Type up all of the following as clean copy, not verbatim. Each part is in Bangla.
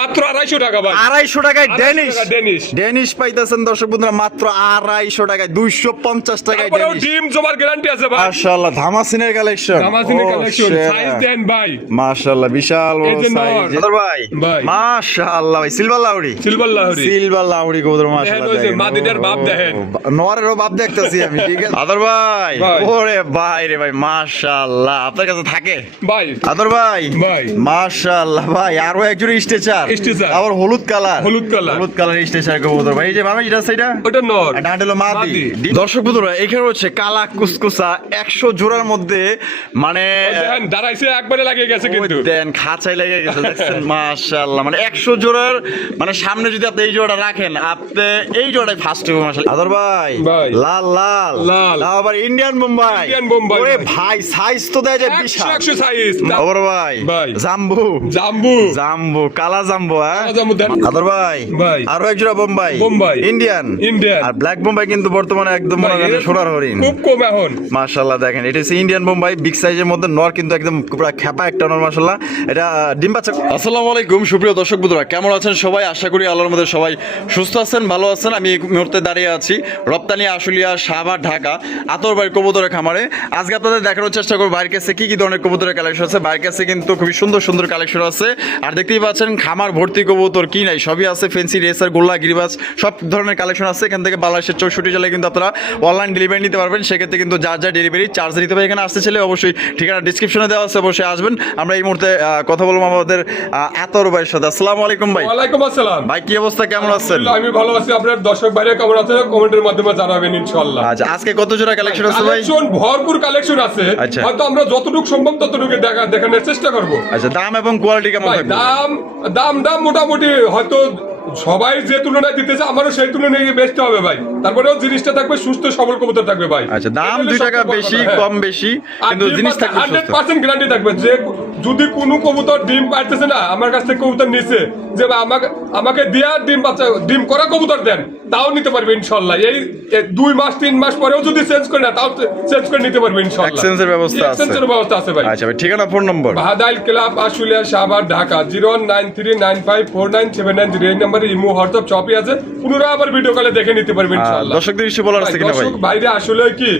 মাত্র 250 টাকা ভাই। 250 টাকায় ডেনিশ ডেনিশ ডেনিশ পাইতেছেন দর্শক বন্ধুরা মাত্র 250 টাকায় 250 টাকায় তারপরেও ডেনিশ। ডিম জমার গ্যারান্টি আছে ভাই। মাশাআল্লাহ ধামাসিনের কালেকশন। আমাজিনের কালেকশন সাইজ দেন ভাই। মাশাআল্লাহ বিশাল এই বড় যে সাইজ। নর। ভাই ভাই। মাশাআল্লাহ ভাই সিলভার লাউড়ি সিলভার লাহরি সিলভার লাউড়ি কবুতর মাশাআল্লাহ দেখেন ওই যে দেখেন। মাদিটার বাপ দেখেন। নরেরও বাপ দেখতেছি আমি ঠিক আছে আদর ভাই। ভাই। ওরে ভাই রে ভাই মাশাআল্লাহ আপনার কাছে থাকে ভাই। আদর ভাই ভাই। মাশাআল্লাহ ভাই আরো একজন স্ট্রেচার স্ট্রেচার। আবার হলুদ কালার হলুদ কালার। হলুদ কালার স্ট্রেচার কবুতর ভাই এই যে ভাই এটা সেটা ওটা নর। এটা হলো মাদি। মাদি। দর্শক বন্ধুরা এখানে হচ্ছে কালা কুসকুসা 100 জোড়ার মধ্যে মানে দেখেন দাঁড়াইছে একবারে লাগিয়ে গেছে কিন্তু। ওই দেন খাঁচাই লেগে গেছে দেখছেন মাশাআল্লাহ মানে 100 জোড়ার মানে সামনে যদি আপনি এই জোড়াটা রাখেন আপনি এই জোড়াটাই ফার্স্ট হবে মাশাআল্লাহ আদর ভাই ভাই। লাল লাল লাল। তাও আবার ইন্ডিয়ান বোম্বাই ইন্ডিয়ান বোম্বাই ওরে ভাই। ভাই সাইজ তো দেয় যায় 100 বিশাল 100 সাইজ। আদর ভাই ভাই। জাম্বু জাম্বু। জাম্বু কালা জাম্বু হ্যাঁ কালা জাম্বু দেন। আদর ভাই ভাই। আরো এক জোড়া বোম্বাই বোম্বাই। Indian Indian. আর ব্ল্যাক বোম্বাই কিন্তু বর্তমানে একদম মনে ভাই, করেন সোনার হরিণ খুব কম এখন। মাশাআল্লাহ দেখেন এটা হচ্ছে ইন্ডিয়ান বোম্বাই বিগ সাইজের মধ্যে নর কিন্তু একদম পুরো খেপা একটা নর মাশাআল্লাহ এটা ডিম বাচ্চা। আসসালামু আলাইকুম সুপ্রিয় দর্শক বন্ধুরা কেমন আছেন সবাই আশা করি আল্লাহর মধ্যে সবাই সুস্থ আছেন ভালো আছেন। আমি এই মুহূর্তে দাঁড়িয়ে আছি রপ্তানি আশুলিয়া শাহবাগ ঢাকা আতরবাই কবুতরের খামারে। আজকে আপনাদের দেখানোর চেষ্টা করব বাইরের কাছে কি কি ধরনের কবুতরের কালেকশন আছে। বাইরের কাছে কিন্তু খুবই সুন্দর সুন্দর কালেকশন আছে আর দেখতেই পাচ্ছেন খামার ভর্তি কবুতর কি নাই সবই আছে ফেন্সি রেসার গোল্লা গিরিবাজ সব ধরনের কালেকশন আছে। এখান থেকে বাংলাদেশের 64 জেলায় কিন্তু আপনারা অনলাইন ডেলিভারি নিতে পারবেন। সেক্ষেত্রে কিন্তু যার যা ডেলিভারি চার্জ দিতে হবে। এখানে আসতে চাইলে অবশ্যই ঠিকানা ডিসক্রিপশনে দেওয়া আছে অবশ্যই আসবেন। আমরা এই মুহূর্তে কথা বলবো আমাদের আতর ভাইয়ের সাথে। আসসালামু আলাইকুম ভাই। ওয়ালাইকুম আসসালাম। ভাই কি অবস্থা কেমন আছেন? আমি ভালো আছি। আপনার দর্শক ভাইরা কেমন আছেন কমেন্টের মাধ্যমে জানাবেন ইনশাআল্লাহ। আচ্ছা আজকে কত জোড়া কালেকশন আছে ভাই? কালেকশন ভরপুর কালেকশন আছে। আচ্ছা। হয়তো আমরা যতটুকু সম্ভব ততটুকু দেখানোর চেষ্টা করব। আচ্ছা দাম এবং কোয়ালিটি কেমন ভাই থাকবে? দাম দাম দাম মোটামুটি হয়তো সবাই যে তুলনায় দিতেছে আমারও সেই তুলনায় বেচতে হবে ভাই। তারপরেও জিনিসটা থাকবে সুস্থ সবল কবুতর থাকবে ভাই। আচ্ছা দাম এটা হলো 2 টাকা সবচেয়ে বড় বেশি কথা, হ্যাঁ। কম বেশি আর কিন্তু ডিম জিনিস পাতা থাকবে সুস্থ। 100% গ্যারান্টি থাকবে যে যদি কোনো কবুতর ডিম পারতেছে না আমার কাছ থেকে কবুতর নিছে যে ভাই আমাকে দিয়া ডিম করা কবুতর দেন তাও নিতে পারবে ইনশাআল্লাহ। এই 2 মাস 3 মাস পরেও যদি চেঞ্জ করে না তাও চেঞ্জ করে নিতে পারবে ইনশাআল্লাহ। এক্সচেঞ্জের ব্যবস্থা আছে। এক্সচেঞ্জের ব্যবস্থা আছে ভাই। আচ্ছা ভাই ঠিকানা phone number. Bahadail club Ashulia Shahbag Dhaka 01939549790 এই নম্বরে ইমো হোয়াটসঅ্যাপ চপই আছে। পুনরায় আবার ভিডিও কলে দেখে নিতে পারবে ইনশাআল্লাহ। দর্শকদের কিছু বলার আছে কিনা ভাই? দর্শক বাইরে আসলে কি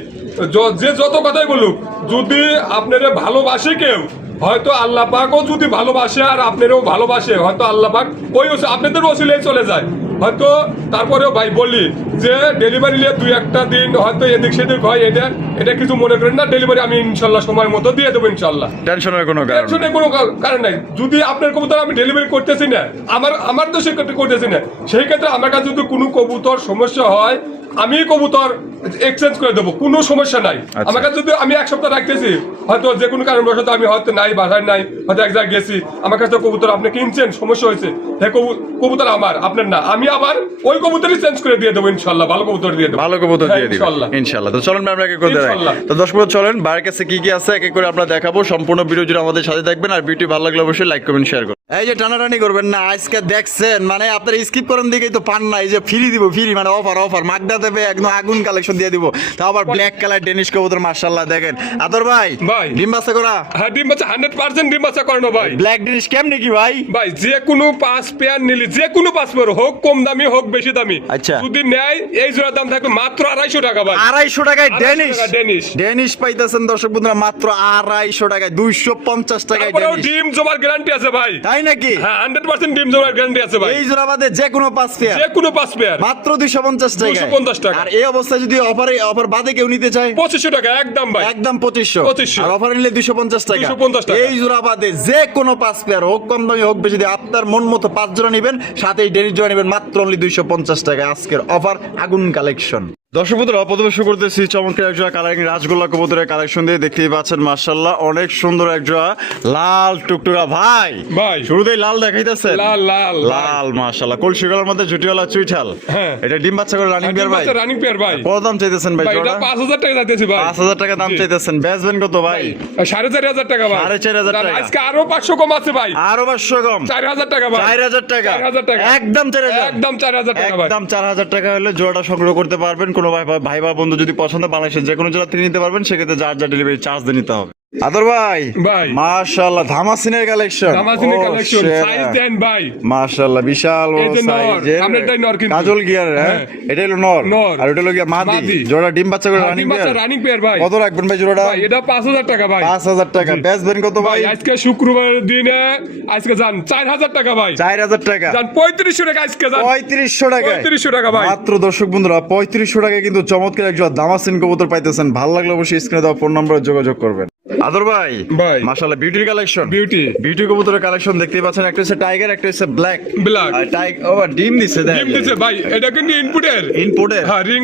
যে যত কথাই বলুক যদি আপনারা ভালোবাসে কেউ হয়তো আল্লাহ পাকও যদি ভালোবাসে আর আপনারও ভালোবাসে হয়তো আল্লাহ পাক ওই আপনাদের ওসিলায় চলে যায় হয়তো। তারপরেও ভাই বলি যে ডেলিভারি নিয়ে 2-1 দিন হয়তো এদিক সেদিক হয় এটা কিছু মনে করেন না। ডেলিভারি আমি ইনশাল্লাহ সময় মতো দিয়ে দেবো ইনশাল্লাহ। টেনশনের কোনো কারণ নেই। টেনশনের কোনো কারণ নাই। যদি আপনার কবুতর আমি ডেলিভারি করতেছি না আমার তো সে করতেছি না সেই ক্ষেত্রে আমার কাছে যদি কোনো কবুতর সমস্যা হয় আমি কবুতর এক্সচেঞ্জ করে দেবো কোনো সমস্যা নাই। আমার কাছে যদি আমি 1 সপ্তাহ রাখতেছি হয়তো যে কোনো কারণবশত আমি হয়তো নাই বাসায় নাই হয়তো এক জায়গায় গেছি আমার কাছে কবুতর আপনি কিনছেন সমস্যা হয়েছে হ্যাঁ কবুতর আমার আপনার না আমি আবার ওই কবুতরই চেঞ্জ করে দিয়ে দেবো ইনশাল্লাহ। ভালো কবুতর দিয়ে দেবো। ভালো কবুতর দিয়ে দিবেন ইনশাল্লাহ ইনশাআল্লাহ। তো চলুন আমরা এক এক করে দেখাই। ইনশাআল্লাহ। তো দর্শক চলেন বাইরের কাছে কি কি আছে এক এক করে আমরা দেখাবো। সম্পূর্ণ ভিডিও জুড়ে আমাদের সাথে থাকবেন আর ভিডিও ভালো লাগলে অবশ্যই লাইক কমেন্ট শেয়ার করুন। এই যে টানাটানি করবেন না আজকে দেখছেন মানে আপনারা স্কিপ করেন দিকেই তো পান না। এই যে ফ্রি দিব ফ্রি মানে অফার মাগদা দেবে একদম আগুন কালেকশন দিয়ে দিব। তাও আবার ব্ল্যাক কালার ডেনিশ কবুতর মাশাআল্লাহ দেখেন। আদর ভাই ভাই। ডিম বাচ্চা করা? হ্যাঁ ডিম বাচ্চা 100% ডিম বাচ্চা করানো ভাই। ব্ল্যাক ডেনিশ কেমনে কি ভাই? ভাই যে কোনো 5 পেয়ার নিলি যে কোনো 5 পেয়ার হোক কম দামি হোক বেশি দামি আচ্ছা। যদি নেয় এই জোড়ার দাম থাকবে মাত্র 250 টাকা ভাই। 250 টাকায় 250 ডেনিশ টাকা ডেনিশ। ডেনিশ পাইতেছেন দর্শক বন্ধুরা মাত্র 250 টাকায় 250 টাকায় তারপরেও ডেনিশ। ডিম জমার গ্যারান্টি আছে ভাই। তাই নাকি? হ্যাঁ 100% ডিম জমার গ্যারান্টি আছে ভাই। এই জোড়া বাদে যে কোনো 5 পেয়ার যে কোনো 5 পেয়ার মাত্র 250 টাকা 250 টাকা। আর এই অবস্থায় যদি অফার বাদে কেউ নিতে চায় 2500 টাকা একদম ভাই। একদম 2500 আর অফার নিলে 250 টাকা 250 টাকা। এই জোড়া বাদে যে কোনো 5 পেয়ার হোক কম দামি হোক বেশি দিয়ে আপনার মন মতো 5 জোড়া নেবেন সাথে এই ডেনিশ জোড়া নেবেন মাত্র অনলি 250 টাকা। আজকের অফার আগুন কালেকশন। দর্শক বন্ধুরা প্রথমে শুরু করতেছি চমৎকার এক জোড়া কালারিং রাজগোল্লা কবুতরের কালেকশন দিয়ে দেখতেই পাচ্ছেন মাশাআল্লাহ অনেক সুন্দর এক জোড়া লাল টুকটুকা ভাই ভাই শুরুতেই লাল দেখাইতেছেন লাল লাল লাল মাশাআল্লাহ কলসি গলার মধ্যে ঝুটিওয়ালা চুইঠাল। হ্যাঁ। এটা ডিম বাচ্চা করে রানিং পেয়ার ভাই? রানিং পেয়ার ভাই। কত দাম চাইতেছেন ভাই ভাই এটা জোড়া? 5000 টাকা যাইতেছি ভাই। 5000 টাকা দাম চাইতেছেন বেচবেন কত ভাই? 4500 টাকা ভাই। 4500 টাকা। আজকে আরো 500 কম আছে ভাই। আরো 500 কম 4000 টাকা ভাই। 4000 টাকা 4000 টাকা। একদম 4000 একদম 4000 টাকা ভাই। একদম 4000 টাকা হলে জোড়াটা সংগ্রহ করতে পারবেন। কোনো ভাই বা বন্ধু যদি পছন্দ বাংলাদেশের যে কোনো জেলা থেকে নিতে পারবেন সেক্ষেত্রে যার যা ডেলিভারি চার্জ দিয়ে নিতে হবে। আদর ভাই ভাই। মাশাআল্লাহ ধামাসিনের কালেকশন আমাদের কালেকশন সাইজ দেন ভাই। মাশাআল্লাহ বিশাল এই বড় যে নর, সাইজের আপনারটাই নর কিন্তু। কাজল গিয়ার হ্যাঁ হ্যাঁ। এটা হলো নর নর। আর এটা হলো গিয়া মাদি মাদি। জোড়া ডিম বাচ্চা করে রানিং ডিম বাচ্চা রানিং পেয়ার ভাই। কত রাখবেন ভাই জোড়াটা ভাই এটা 5000 টাকা ভাই। 5000 টাকা বেচবেন কত ভাই ভাই আজকে শুক্রবার দিনে আজকে যান 4000 টাকা ভাই। 4000 টাকা যান 3500 টাকা আজকে যান 3500 টাকা 3500 টাকা ভাই। মাত্র দর্শক বন্ধুরা 3500 টাকায় কিন্তু চমৎকার একজন দামাসিন কবুতর পাইতেছেন ভালো লাগলে অবশ্যই স্ক্রিনে দেওয়া ফোন নম্বরে যোগাযোগ করবেন আদর ভাই ভাই। মাশাআল্লাহ বিউটির কালেকশন বিউটি বিউটি কবুতরের কালেকশন দেখতেই পাচ্ছেন একটা হচ্ছে টাইগার একটা হচ্ছে ব্ল্যাক ব্ল্যাক আর ও ডিম দিছে ডিম দিছে ভাই। এটা কিন্তু ইনপুটের ইনপুটের হ্যাঁ রিং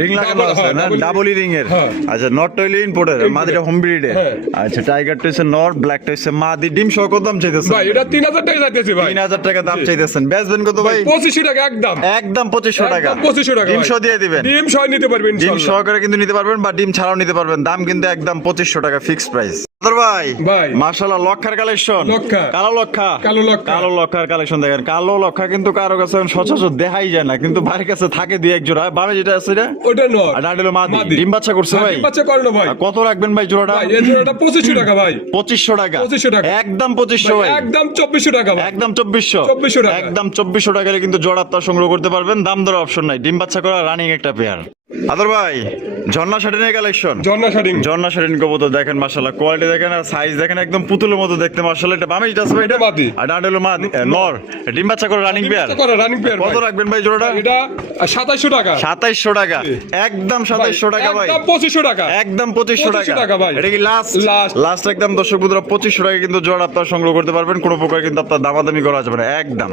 রিং লাগানো আছে না ডাবল রিং এর হ্যাঁ। আচ্ছা নট টয়লি ইনপুটের Imported। মাদিটা হোম ব্রিডের হ্যাঁ। আচ্ছা টাইগারটা হচ্ছে নর ব্ল্যাকটা হচ্ছে মাদি ডিম সহ কত দাম চাইতেছেন ভাই এটা 3000 টাকা যাইতেছে ভাই। 3000 টাকা দাম চাইতেছেন বেচবেন কত ভাই 2500 টাকা একদম একদম 2500 টাকা একদম 2500 টাকা ডিম ভাই। সহ দিয়ে দিবেন ডিম সহ নিতে পারবেন ডিম ইনশাআল্লাহ। সহকারে কিন্তু নিতে পারবেন বা ডিম ছাড়াও নিতে পারবেন দাম কিন্তু একদম 2500 টাকা ফিক্সড প্রাইস ভাই ভাই। মাশাআল্লাহ লক্ষার কালেকশন লক্ষা। কালো লক্ষা কালো লক্ষা। কালো লক্ষার কালেকশন দেখেন কালো লক্ষা কিন্তু কারো কাছে সচরাচর দেখাই যায় না কিন্তু ভাইয়ের কাছে থাকে দুই এক জোড়া বামে যেটা আছে এটা ওটা নর আর ডাডেলো মাদি মাদি। ডিম বাচ্চা করছে হ্যাঁ, ভাই ডিম বাচ্চা করে না ভাই। আর কত রাখবেন ভাই জোড়াটা ভাই এই জোড়াটা 2500 টাকা ভাই। 2500 টাকা 2500 টাকা। একদম 2500 ভাই, ভাই একদম 2400 টাকা ভাই। একদম 2400 2400 টাকা। একদম 2400 টাকায় কিন্তু জোড়া আপনারা সংগ্রহ করতে পারবেন দাম দর অপশন নাই ডিম বাচ্চা করা রানিং একটা পেয়ার আদর ভাই ঝর্ণা শাটিনের কালেকশন ঝর্ণা শাটিং ঝর্ণা শাটিন কবুতর দেখেন মাশাআল্লাহ কোয়ালিটি দেখেন আর সাইজ দেখেন একদম পুতুলের মতো দেখতে মাশাআল্লাহ এটা বামে যেটা আছে ভাই এটা মাদি। আর ডান হলো মাদি নর ডিম বাচ্চা করে রানিং পেয়ার করে রানিং পেয়ার কত রাখবেন ভাই জোড়াটা এটা 2700 টাকা 2700 টাকা একদম 2700 টাকা ভাই একদম 2500 টাকা একদম 2500 2500 টাকা ভাই। এটা কি লাস্ট Last। লাস্ট একদম দর্শক বন্ধুরা 2500 টাকা কিন্তু জোড়া আপনারা সংগ্রহ করতে পারবেন কোনো প্রকার কিন্তু আপনার দামাদামি করা যাবে না একদম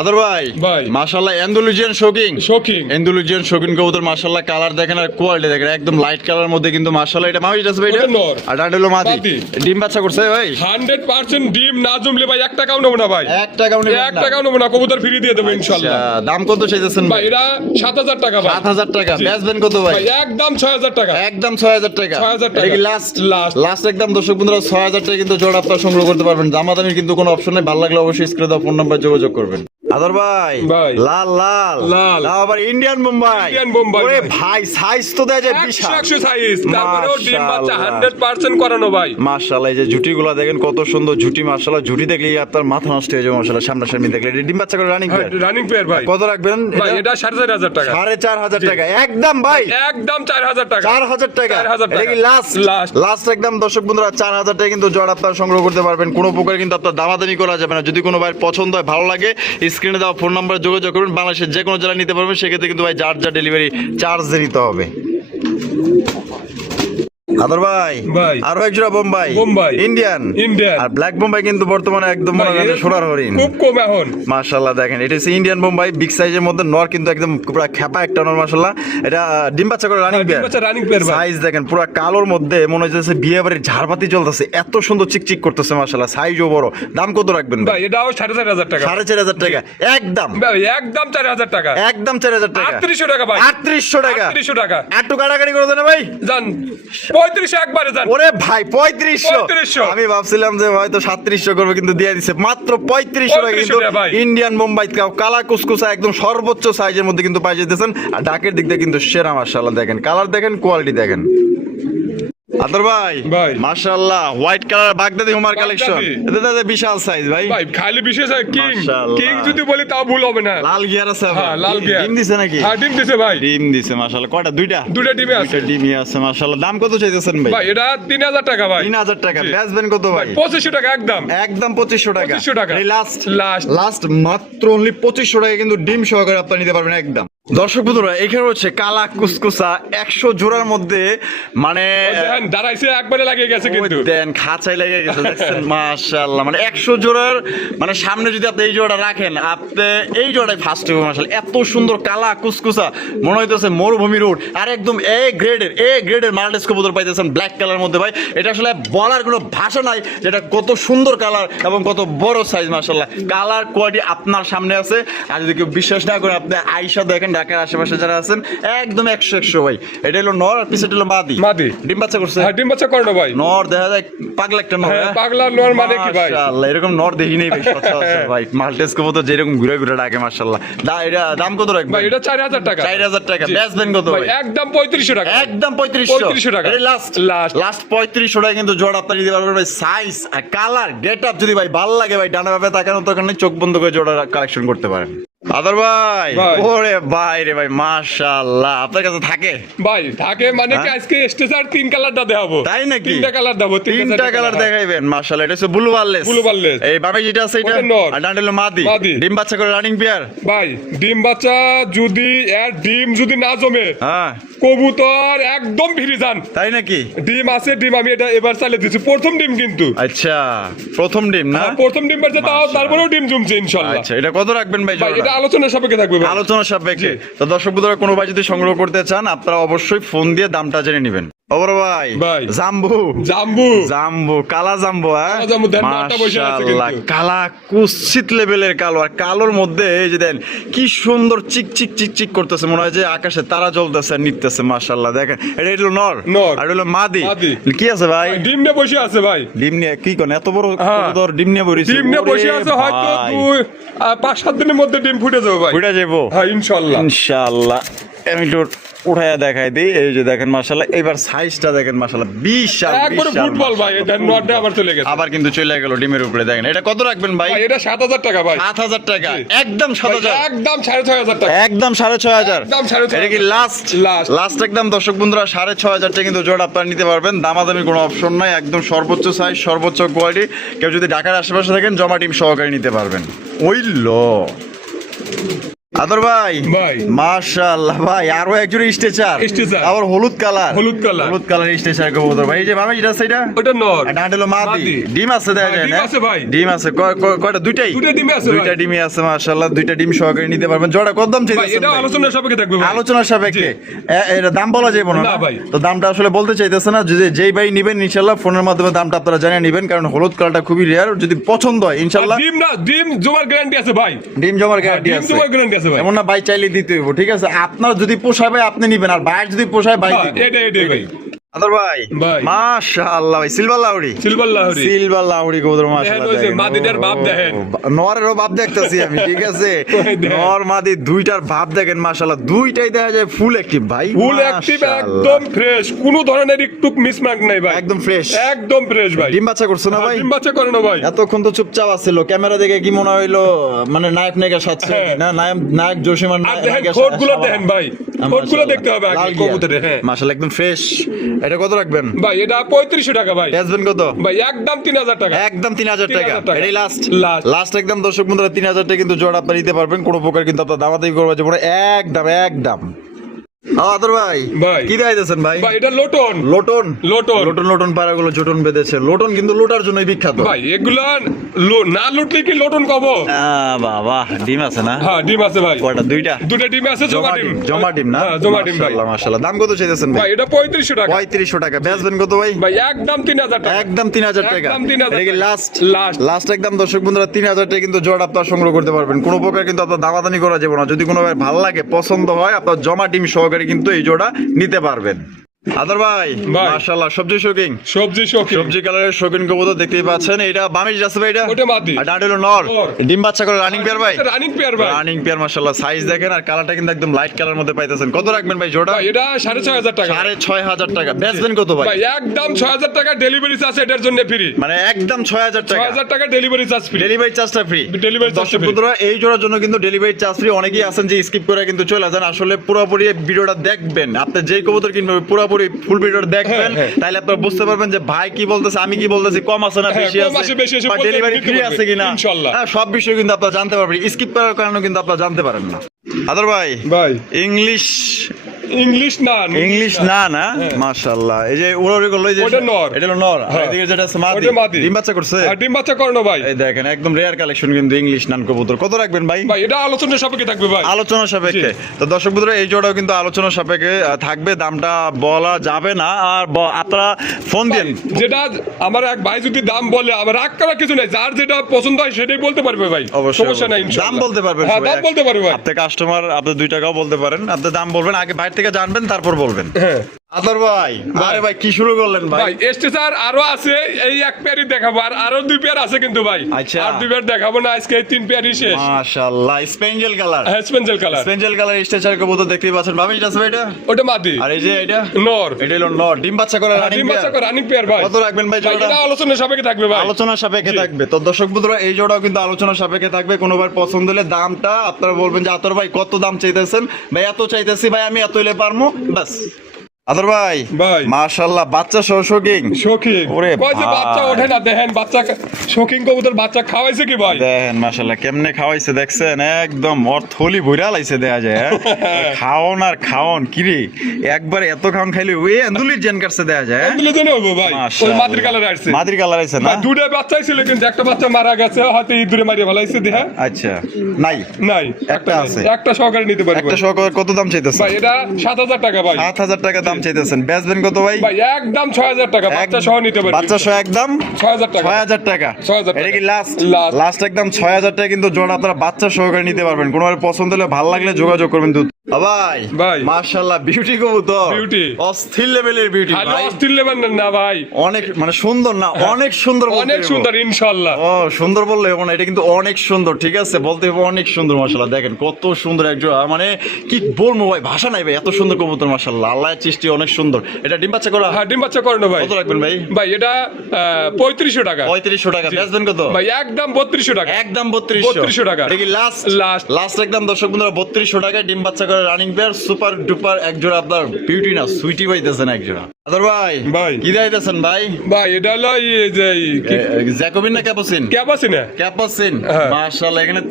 আদর ভাই ভাই। মাশাআল্লাহ এন্ডোলুজিয়ান শোকিং শোকিং এন্ডোলুজিয়ান শোকিং কবুতর মাশাআল্লাহ কালার দেখেন আর কোয়ালিটি দেখেন একদম লাইট কালার মধ্যে কিন্তু মাশাআল্লাহ এটা মামি আছে ভাই এটা ওটা নর। আর ডান হলো মাদি মাদি। ডিম বাচ্চা করছে ভাই 100% ডিম না জমলে ভাই 1 টাকাও নেব না ভাই। 1 টাকাও নেবেন 1 টাকাও নেব না কবুতর ফ্রি দিয়ে দেব ইনশাআল্লাহ। আচ্ছা, দাম কত চাইতেছেন ভাই ভাই এটা 7000 টাকা ভাই। 7000 টাকা জি। বেচবেন কত ভাই ভাই একদম 6000 টাকা। একদম 6000 টাকা 6000 এটা কি টাকা। Last Last। লাস্ট একদম দর্শক বন্ধুরা 6000 টাকা কিন্তু জোড়া আপনারা সংগ্রহ করতে পারবেন দামাদামি কিন্তু কোনো অপশন নেই ভালো লাগলে অবশ্যই স্ক্রিনে দেওয়া ফোন নাম্বার যোগাযোগ করবেন আদর ভাই ভাই। লাল লাল লাল। তাও আবার ইন্ডিয়ান বোম্বাই ইন্ডিয়ান বোম্বাই ওরে ভাই। ভাই সাইজ তো দেয় যায় বিশাল 100 সাইজ তারপরেও ডিম বাচ্চা মাশাআল্লাহ। 100% করানো ভাই। মাশাআল্লাহ এই যে ঝুটিগুলো দেখেন কত সুন্দর ঝুটি মাশাআল্লাহ ঝুটি দেখলেই আপনার মাথা নষ্ট হয়ে যাবে মাশাআল্লাহ সামনাসামনি দেখলে এটা ডিম বাচ্চা করে রানিং রানিং পেয়ার ভাই। কত রাখবেন ভাই এটা 4500 টাকা। 4500 টাকা একদম ভাই একদম 4000 টাকা। 4000 টাকা 4000 টাকা। এটা কি লাস্ট Last। লাস্ট একদম দর্শক বন্ধুরা 4000 টাকা কিন্তু জোড়া আপনারা সংগ্রহ করতে পারবেন কোনো প্রকার কিন্তু আপনার দামাদামি করা যাবে না যদি কোনো ভাইয়ের পছন্দ হয় ভালো লাগে স্ক্রিনে দেওয়া ফোন নাম্বারে যোগাযোগ করুন বাংলাদেশের যে কোনো জেলায় নিতে পারবেন সেক্ষেত্রে কিন্তু ভাই যার যা ডেলিভারি চার্জ দিতে হবে আদর ভাই ভাই। আরো এক জোড়া বোম্বাই বোম্বাই। Indian Indian. আর ব্ল্যাক বোম্বাই কিন্তু বর্তমানে একদম মনে করেন সোনার হরিণ খুব কম এখন। মাশাআল্লাহ দেখেন এটা হচ্ছে ইন্ডিয়ান বোম্বাই বিগ সাইজের মধ্যে নর কিন্তু একদম পুরো খেপা একটা নর মাশাআল্লাহ এটা ডিম বাচ্চা করে রানিং ডিম পেয়ার বাচ্চা running pair ভাই। সাইজ দেখেন পুরো কালোর মধ্যে মনে হচ্ছে বিয়ে বাড়ির ঝাড়বাতি চলতেছে এত সুন্দর চিকচিক করতেছে মাশাআল্লাহ সাইজও বড় দাম কত রাখবেন ভাই এটাও 4500 টাকা। 4500 টাকা একদম ভাই একদম 4000 টাকা। একদম 4000 টাকা 3800 টাকা ভাই। 3800 টাকা 3800 টাকা। একটু কাটাকাটি করে দেন ভাই জান 3500 একবারে জান। ওরে ভাই 3500 3500 আমি ভাবছিলাম যে হয়তো 3700 করবে কিন্তু দিয়ে দিছে মাত্র 3500 টাকা কিন্তু 3500 টাকা ভাই। ইন্ডিয়ান বোম্বাই কালা কুসকুসা একদম সর্বোচ্চ সাইজের মধ্যে কিন্তু পাই যেতেছেন আর ডাকের দিক দিয়ে কিন্তু সেরা মাশাআল্লাহ দেখেন কালার দেখেন কোয়ালিটি দেখেন আদর ভাই ভাই। মাশাআল্লাহ হোয়াইট কালার বাগদাদি হোমার কালেকশন বাগদাদি। এটা বিশাল সাইজ ভাই ভাই খালি বিশেষ কিং মাশাআল্লাহ। কিং যদি বলি তাও ভুল হবে না। লাল গিয়ার আছে আবার। হ্যাঁ লাল গিয়ার। ডিম দিছে নাকি হ্যাঁ ডিম দিছে ভাই। ডিম দিছে মাশাআল্লাহ কয়টা দুইটা দুটো ডিমে আছে। দুইটা ডিমই আছে মাশাআল্লাহ দাম কত চাইতেছেন ভাই ভাই এটা 3000 টাকা ভাই। 3000 টাকা জি। বেচবেন কত ভাই 2500 টাকা একদম। একদম 2500 টাকা 2500 টাকা। লাস্ট লাস্ট লাস্ট মাত্র অনলি 2500 টাকা কিন্তু ডিম সহকারে আপনি নিতে পারবেন একদম দর্শক বন্ধুরা এখানে হচ্ছে কালা কুসকুসা 100 জোড়ার মধ্যে মানে দেখেন দাঁড়াইছে একবারে লাগিয়ে গেছে কিন্তু। ওই দেন খাঁচাই লেগে গেছে দেখছেন মাশাআল্লাহ মানে 100 জোড়ার মানে সামনে যদি আপনি এই জোড়াটা রাখেন আপনি এই জোড়াটাই ফার্স্ট হবে মাশাআল্লাহ এত সুন্দর কালা কুসকুসা মনে হইতেছে মরুভূমি রোড আর একদম এ গ্রেডের মাল্টিস কবুতর পাইতেছেন ব্ল্যাক কালার মধ্যে ভাই এটা আসলে বলার কোনো ভাষা নাই যেটা কত সুন্দর কালার এবং কত বড় সাইজ মাশাআল্লাহ কালার কোয়ালিটি আপনার সামনে আছে আর যদি কেউ বিশ্বাস না করে আপনি আয়শা দেখেন ঢাকার আশেপাশে যারা আছেন একদম 100 ভাই। এটা হলো নর আর পিছে হলো মাদি। মাদি। ডিম বাচ্চা করছে? হ্যাঁ ডিম বাচ্চা করে না ভাই। নর দেখা যায় পাগলা একটা নর। হ্যাঁ পাগলা নর মানে কি ভাই? মাশাআল্লাহ এরকম নর দেখি নাই ভাই সচরাচর ভাই। মাল্টেস কবুতর যেরকম ঘুরে ঘুরে ডাকে মাশাআল্লাহ। এটা দাম কত রাখবেন ভাই? এটা 4000 টাকা। 4000 টাকা। বেচবেন কত ভাই? ভাই? একদম 3500 টাকা। একদম 3500 টাকা। এটা লাস্ট লাস্ট 3500 টাকা কিন্তু জোড়া আপনি দিতে পারবেন ভাই। সাইজ আর কালার গেটআপ যদি ভাই ভালো লাগে ভাই ডানা ভাবে তাকানো দরকার নেই, চোখ বন্ধ করে জোড়া কালেকশন করতে পারেন। আদর ভাই ওরে ভাই রে ভাই মাশাআল্লাহ আপনার কাছে থাকে ভাই? থাকে মানে কি আজকে স্টেজার 3 কালারটা দেখাবো। তাই নাকি? 3টা কালার দেখাবো। 3টা কালার দেখাইবেন মাশাআল্লাহ। এটা হচ্ছে ব্লু বারলেস। ব্লু বারলেস। এই বামে যেটা আছে এটা ওটা নর। আর ডান্ডে হলো মাদি। ডিম বাচ্চা করে রানিং পেয়ার ভাই। ডিম বাচ্চা যদি এর ডিম যদি না জমে হ্যাঁ কবুতর একদম ফিরে যান। তাই নাকি? ডিম আছে, ডিম আমি এটা এবার চালিয়ে দিচ্ছি, প্রথম ডিম কিন্তু। আচ্ছা প্রথম ডিম না? প্রথম ডিম বাচ্চা তাও তারপরেও ডিম জমছে ইনশাআল্লাহ। আচ্ছা এটা কত রাখবেন ভাই ভাই জোড়া? এটা আলোচনার সাপেক্ষে থাকবে ভাই। আলোচনা সাপেক্ষে। তো দর্শক বন্ধুরা কোনো ভাই যদি সংগ্রহ করতে চান আপনারা অবশ্যই ফোন দিয়ে দামটা জেনে নেবেন। ওবর ভাই ভাই। জাম্বু জাম্বু। জাম্বু কালা জাম্বু। হ্যাঁ কালা জাম্বু, দেন নটটা বসে আছে কিন্তু। মাশাআল্লাহ কালা কুৎসিত লেভেলের কালো, আর কালোর মধ্যে এই যে দেন কি সুন্দর চিক চিক চিক চিক করতেছে, মনে হয় যে আকাশে তারা জ্বলতেছে আর নিতেছে মাশাআল্লাহ। দেখেন এটা হলো নর নর। আর হলো মাদি। মাদি। কি আছে ভাই? ডিম নিয়ে বসে আছে ভাই। ডিম নিয়ে কি কোন এত বড় হ্যাঁ। কবুতর ডিম নিয়ে বসে? ডিম নিয়ে বসে আছে, হয়তো 5-7 দিনের মধ্যে ডিম ফুটে যাবে ভাই। ফুটে যাবো হ্যাঁ ইনশাআল্লাহ। ইনশাআল্লাহ। আমি একটু উঠায়া দেখাই দিই। এই যে দেখেন মাশাআল্লাহ, এবার সাইজটা দেখেন মাশাআল্লাহ বিশাল একবারে বিশাল ফুটবল ভাই। এটা নটটা আবার চলে গেছে। আবার কিন্তু চলে গেল ডিমের উপরে। দেখেন এটা কত রাখবেন ভাই? ভাই এটা 7000 টাকা ভাই। 7000 টাকা। জি। একদম ভাই, 7000। একদম 6500 টাকা। একদম 6500। একদম 6500 এটা কি লাস্ট? লাস্ট। লাস্ট একদম দর্শক বন্ধুরা 6500 টাকা কিন্তু জোড়া আপনারা নিতে পারবেন। দামাদামি কোনো অপশন নাই, একদম সর্বোচ্চ সাইজ সর্বোচ্চ কোয়ালিটি। কেউ যদি ঢাকার আশেপাশে থাকেন জমা টিম সহকারে নিতে পারবেন। ওইল আদর ভাই ভাই। মাশাআল্লাহ ভাই আরো একজন স্টেচার স্টেচার। আবার হলুদ কালার। হলুদ কালার। হলুদ কালার স্টেচার কবুতর ভাই। এই যে বামে যেটা আছে এটা ওটা নর। আর ডান্ডে হলো মাদি। মাদি। ডিম আছে দেখা যায় ডিম না? আছে ভাই। ডিম আছে কয়টা? দুইটাই। দুইটা ডিমই আছে ভাই। দুইটা ডিমই আছে মাশাআল্লাহ। দুইটা ডিম সহকারে নিতে পারবেন। জোড়া কত দাম ভাই চাইতেছেন এটা ভাই? আলোচনার সাপেক্ষে থাকবে ভাই। আলোচনার সাপেক্ষে। এটা দাম বলা যাবে না? না ভাই। তো দামটা আসলে বলতে চাইতেছে না। যদি যেই ভাই নেবেন ইনশাআল্লাহ ফোনের মাধ্যমে দামটা আপনারা জানিয়ে নেবেন, কারণ হলুদ কালারটা খুবই রেয়ার। যদি পছন্দ হয় ইনশাআল্লাহ ডিম না, ডিম জমার গ্যারান্টি আছে ভাই। ডিম জমার গ্যারান্টি ডিম আছে। জমার গ্যারান্টি আছে ভাই। এমন না ভাই চাইলে দিতে হইব, ঠিক আছে? আপনার যদি পোষায় ভাই আপনি নিবেন, আর ভাইয়ের যদি পোষায় ভাই হ্যাঁ, দিবেন। এটাই ভাই। আদর ভাই ভাই। মাশাআল্লাহ ভাই সিলভার লাউড়ি। সিলভার লাহরি। সিলভার লাউড়ি কবুতর মাশাআল্লাহ। দেখেন ওই যে দেখেন। মাদিটার ভাব দেখেন। নরেরও ভাব দেখতেছি আমি, ঠিক আছে? ওই দেখেন। নর মাদি দুইটার ভাব দেখেন মাশাআল্লাহ। দুইটাই দেখা যায় ফুল অ্যাক্টিভ ভাই। ফুল অ্যাক্টিভ, মাশাআল্লাহ। একদম ফ্রেশ, কোনো ধরনের একটু মিসমার্ক নাই ভাই। একদম ফ্রেশ। একদম ফ্রেশ ভাই। ডিম বাচ্চা করছো না ভাই? ডিম বাচ্চা করে না ভাই। এতক্ষণ তো চুপচাপ আছিল, ক্যামেরা দেখে কি মনে হইলো মানে নায়ক নায়িকা সাজছে হ্যাঁ। না? নায়ক জসিমান আর দেখেন ঠোঁটগুলো দেখেন ভাই। ঠোঁটগুলো দেখতে হবে আগে কবুতরে। হ্যাঁ মাশাআল্লাহ একদম ফ্রেশ। এটা কত রাখবেন ভাই? এটা 3500 টাকা ভাই। বেচবেন কত ভাই? একদম 3000 টাকা। একদম 3000 টাকা। 3000 টাকা। এটাই লাস্ট। লাস্ট। লাস্ট একদম দর্শক বন্ধুরা 3000 টাকা কিন্তু জোড়া আপনারা নিতে পারবেন। কোনো প্রকার কিন্তু আপনার দামাদামি করবে যাবে না। একদম একদম। আদর ভাই ভাই। কি দেখাইতেছেন ভাই? ভাই এটা লোটন। লোটন। লোটন। লোটন লোটন পাড়াগুলো জোটন বেঁধেছে। লোটন কিন্তু লোটার জন্যই বিখ্যাত ভাই এগুলা না লুটলে কি লোটন কব? বাবা ডিম আছে না? হ্যাঁ ডিম আছে ভাই। কয়টা? দুইটা। দুটো ডিম আছে, জমা ডিম। জমা ডিম না? হ্যাঁ জমা ডিম ভাই। মাশাআল্লাহ মাশাআল্লাহ। দাম কত চাইতেছেন ভাই ভাই? এটা 3500 টাকা। 3500 টাকা। বেচবেন কত ভাই? ভাই একদম 3000 টাকা। একদম 3000 টাকা। একদম 3000 এটা কি টাকা। লাস্ট? লাস্ট। লাস্ট একদম দর্শক বন্ধুরা 3000 টাকা কিন্তু জোড়া আপনারা সংগ্রহ করতে পারবেন। কোনো প্রকার কিন্তু আপনার দামাদামি করা যাবে না। যদি কোনো ভাই ভালো লাগে পছন্দ হয় আপনার জমা ডিম সহকারে কিন্তু এই জোড়া নিতে পারবেন। আদর ভাই ভাই। মাশাআল্লাহ সবজি শৌখিন। সবজি শৌখিন। সবজি কালারের শৌখিন কবুতর দেখতেই পাচ্ছেন। এটা বামে যেটা আছে ভাই এটা? ওটা মাদি। আর ডান্ডে হলো নর। নর। ডিম বাচ্চা করে রানিং পেয়ার ভাই? রানিং পেয়ার ভাই। রানিং পেয়ার মাশাআল্লাহ। সাইজ দেখেন আর কালারটা কিন্তু একদম লাইট কালার মধ্যে পাইতেছেন। কত রাখবেন ভাই জোড়া? ভাই এটা 6500 টাকা। 6500 টাকা। বেচবেন কত ভাই? ভাই একদম 6000 টাকা ডেলিভারি চার্জ এটার জন্য ফ্রি। মানে একদম 6000 টাকা। 6000 টাকা ডেলিভারি চার্জ ফ্রি। ডেলিভারি চার্জটা ফ্রি। Delivery charge দর্শক free। বন্ধুরা এই জোড়ার জন্য কিন্তু ডেলিভারি চার্জ ফ্রি। অনেকেই আছেন যে স্কিপ করে কিন্তু চলে যান। আসলে পুরোপুরি ভিডিওটা দেখবেন। আপনি যেই কবুতর কিনবেন পুরোপুরি ফুল ভিডিওটা দেখবেন, হ্যাঁ, হ্যাঁ। তাহলে আপনারা বুঝতে পারবেন যে ভাই কি বলতেছে, আমি কি বলতেছি, কম আছে না হ্যাঁ, বেশি কম আছে, বেশি আছে, আছে, বা বলতে ডেলিভারি নিতে ফ্রি পারবে, আছে কিনা, ইনশাআল্লাহ। হ্যাঁ সব বিষয় কিন্তু আপনারা জানতে পারবেন। স্কিপ করার কারণে কিন্তু আপনারা জানতে পারেন না। আদর ভাই ভাই ইংলিশ ইংলিশ না ইংলিশ না না মাশাআল্লাহ এই যে উড়াউড়ি করলো এই যে ওটা নর। এটা হলো নর আর হ্যাঁ। এদিকে যেটা আছে মাদি ওটা মাদি। ডিম বাচ্চা করছে আর ডিম বাচ্চা করানো ভাই। এই দেখেন একদম রেয়ার কালেকশন কিন্তু ইংলিশ নান কবুতর কত রাখবেন ভাই ভাই এটা আলোচনা সাপেক্ষে থাকবে ভাই। আলোচনা সাপেক্ষে তো দর্শক বন্ধুরা এই জোড়াও কিন্তু আলোচনা সাপেক্ষে থাকবে দামটা বলা যাবে না আর আপনারা ফোন দিন যেটা আমার এক ভাই যদি দাম বলে আমার রাগ করার কিছু নাই, যার যেটা পছন্দ হয় সেটাই বলতে পারবে ভাই, অবশ্যই সমস্যা নাই ইনশাআল্লাহ। দাম বলতে পারবেন হ্যাঁ সবাই। দাম বলতে পারবে ভাই। আপনি কাস্টমার আপনি 2 টাকাও বলতে পারেন আপনি দাম বলবেন আগে বাইরে থেকে জানবেন তারপর বলবেন হ্যাঁ আদর ভাই আরে ভাই কি শুরু করলেন ভাই ভাই স্টেসার আরো আছে, এই এক পেয়ারই দেখাবো আর আরো 2 পেয়ার আছে কিন্তু ভাই। আচ্ছা। আর 2 পেয়ার দেখাবো না, আজকে এই 3 পেয়ারই শেষ। মাশাআল্লাহ স্পেঞ্জেল কালার হ্যাঁ স্পেঞ্জেল কালার। স্পেঞ্জেল কালার স্ট্রেচার কবুতর দেখতেই পাচ্ছেন ভাবি এটা আছে ভাই এটা ওটা মাদি আর এই যে এটা নর। এটা হলো নর ডিম বাচ্চা করে রানিং ডিম বাচ্চা করে রানিং পেয়ার ভাই। কত রাখবেন ভাই ভাই জোড়া এটা আলোচনা সাপেক্ষে থাকবে ভাই। আলোচনা সাপেক্ষে থাকবে তো দর্শক বন্ধুরা এই জোড়াও কিন্তু আলোচনা সাপেক্ষে থাকবে কোনোবার পছন্দ হলে দামটা আপনারা বলবেন যে আতর ভাই কত দাম চাইতেছেন ভাই এত চাইতেছি ভাই আমি এত হলে পারবো বাস আদর ভাই ভাই। মাশাআল্লাহ বাচ্চা সহ শৌখিন শৌখিন ওরে কই যে ভাই। বাচ্চা ওঠে না দেখেন, বাচ্চা শৌখিন কবুতর বাচ্চা খাওয়াইছে কি ভাই? দেখেন মাশাআল্লাহ কেমনে খাওয়াইছে দেখছেন একদম ওর থলি ভইরা লাইছে দেখা যায় হ্যাঁ? খাওন আর খাওন কিরে একবার এত খাওন খাইলে ওই আন্দুলির জেন কাটছে দেখা যায় হ্যাঁ? এগুলো জন্য হইবো ভাই। ওই মাশাআল্লাহ। মাতৃ কালার আসছে। মাদির কালার আছে না ভাই দুটো বাচ্চাই ছিল কিন্তু একটা বাচ্চা মারা গেছে, হয়তো ইঁদুরে মারিয়ে ফেলাইছে দেখা। আচ্ছা নাই নাই একটা নাই। আছে। একটা সহকারে নিতে পারবে একটা সহকারে কত দাম চাইতেছেন ভাই। এটা 7000 টাকা ভাই। 7000 টাকা দাম চাইতেছেন বেচবেন কত ভাই ভাই একদম 6000 টাকা বাচ্চা সহ নিতে পারবে। বাচ্চা সহ একদম 6000 টাকা। 6000 টাকা 6000 টাকা। এটা কি লাস্ট Last। লাস্ট একদম 6000 টাকা কিন্তু জোড়া আপনারা বাচ্চা সহকারে নিতে পারবেন কোনোভাবে পছন্দ হলে ভালো লাগলে যোগাযোগ করবেন ভাই ভাই। মাশাআল্লাহ বিউটি কবুতর Beauty। অস্থির লেভেলের বিউটি খালি ভাই অস্থির লেবেন না ভাই, অনেক মানে সুন্দর না অনেক সুন্দর বলতে অনেক হইবো। সুন্দর ইনশাআল্লাহ। ও সুন্দর বললে হবে না এটা কিন্তু অনেক সুন্দর ঠিক আছে বলতে হবে অনেক সুন্দর মাশাআল্লাহ দেখেন কত সুন্দর এক জোড়া মানে কি বলবো ভাই ভাষা নাই ভাই এত সুন্দর কবুতর মাশাআল্লাহ আল্লাহর সৃষ্টি অনেক সুন্দর এটা ডিম বাচ্চা করা হ্যাঁ ডিম বাচ্চা করানো ভাই। কত রাখবেন ভাই ভাই এটা 3500 টাকা 3500 টাকা বেচবেন কত ভাই। একদম 3200 টাকা। একদম 3200 টাকা। এটা কি লাস্ট Last। লাস্ট একদম দর্শক বন্ধুরা 3200 টাকায় ডিম বাচ্চা করে রানিং পেয়ার সুপার ডুপার এক জোড়া আপনার বিউটি না সুইটি পাইতেছেন এক জোড়া আদর ভাই ভাই। কি দিতেছেন ভাই ভাই এটা হলো এই যে জ্যাকোবিন না ক্যাপাসিন ক্যাপাসি না ক্যাপাসিন হ্যাঁ। মাশাআল্লাহ এখানে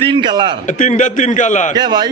তিন কালার তিনটা 3 কালার কে ভাই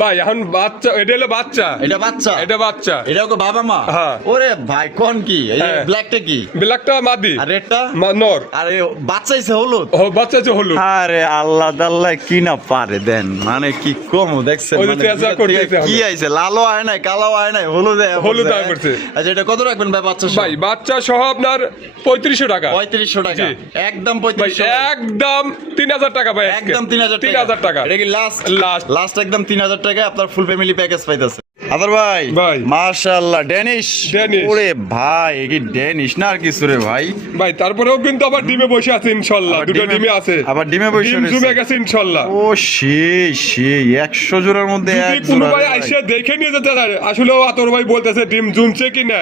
ভাই। এখন বাচ্চা এটা হলো বাচ্চা, এটা বাচ্চা এটা বাচ্চা, এটাও কি বাবা মা হ্যাঁ। ওরে ভাই কোন কি এই হ্যাঁ। ব্ল্যাকটা কি ব্ল্যাকটা মাদি আর রেডটা নর। আরে বাচ্চাইছে হলুদ ও বাচ্চা আছে হলুদ। আরে আল্লাহ দাল্লাহ কি না পারে দেন মানে কি কম দেখছেন ওই যে মানে তেজা দুইটা করতেছে থেকে কি আমরা। আইছে লালও আয় নাই কালো আয় নাই হলুদ হলুদ আয় করছে। আচ্ছা এটা কত রাখবেন ভাই বাচ্চা ভাই বাচ্চা সহ আপনার 3500 টাকা 3500 টাকা জি। একদম ভাই। 3500 একদম 3000 টাকা ভাই। একদম 3000 টাকা। এটা কি লাস্ট Last। লাস্ট একদম 3000 টাকা আপনার ফুল ফ্যামিলি প্যাকেজ পাইতেছে আদর ভাই ভাই। মাশাআল্লাহ ড্যানিশ ড্যানিশ। ওরে ভাই এ কি ড্যানিশ না আর কিছু রে ভাই ভাই তারপরেও কিন্তু আবার ডিমে বসে আছে ইনশাআল্লাহ। আবার দুটো ডিমে- ডিমে আছে, আবার ডিমে বসে ডিম রয়েছে। জমে গেছে ইনশাআল্লাহ। ও সেই 100 জোড়ার মধ্যে যদি এক কোনো জোড়া ভাই রে ভাই। আইসা দেখে নিয়ে যেতে চায়, আসলেও আতর ভাই বলতেছে ডিম জমছে কিনা,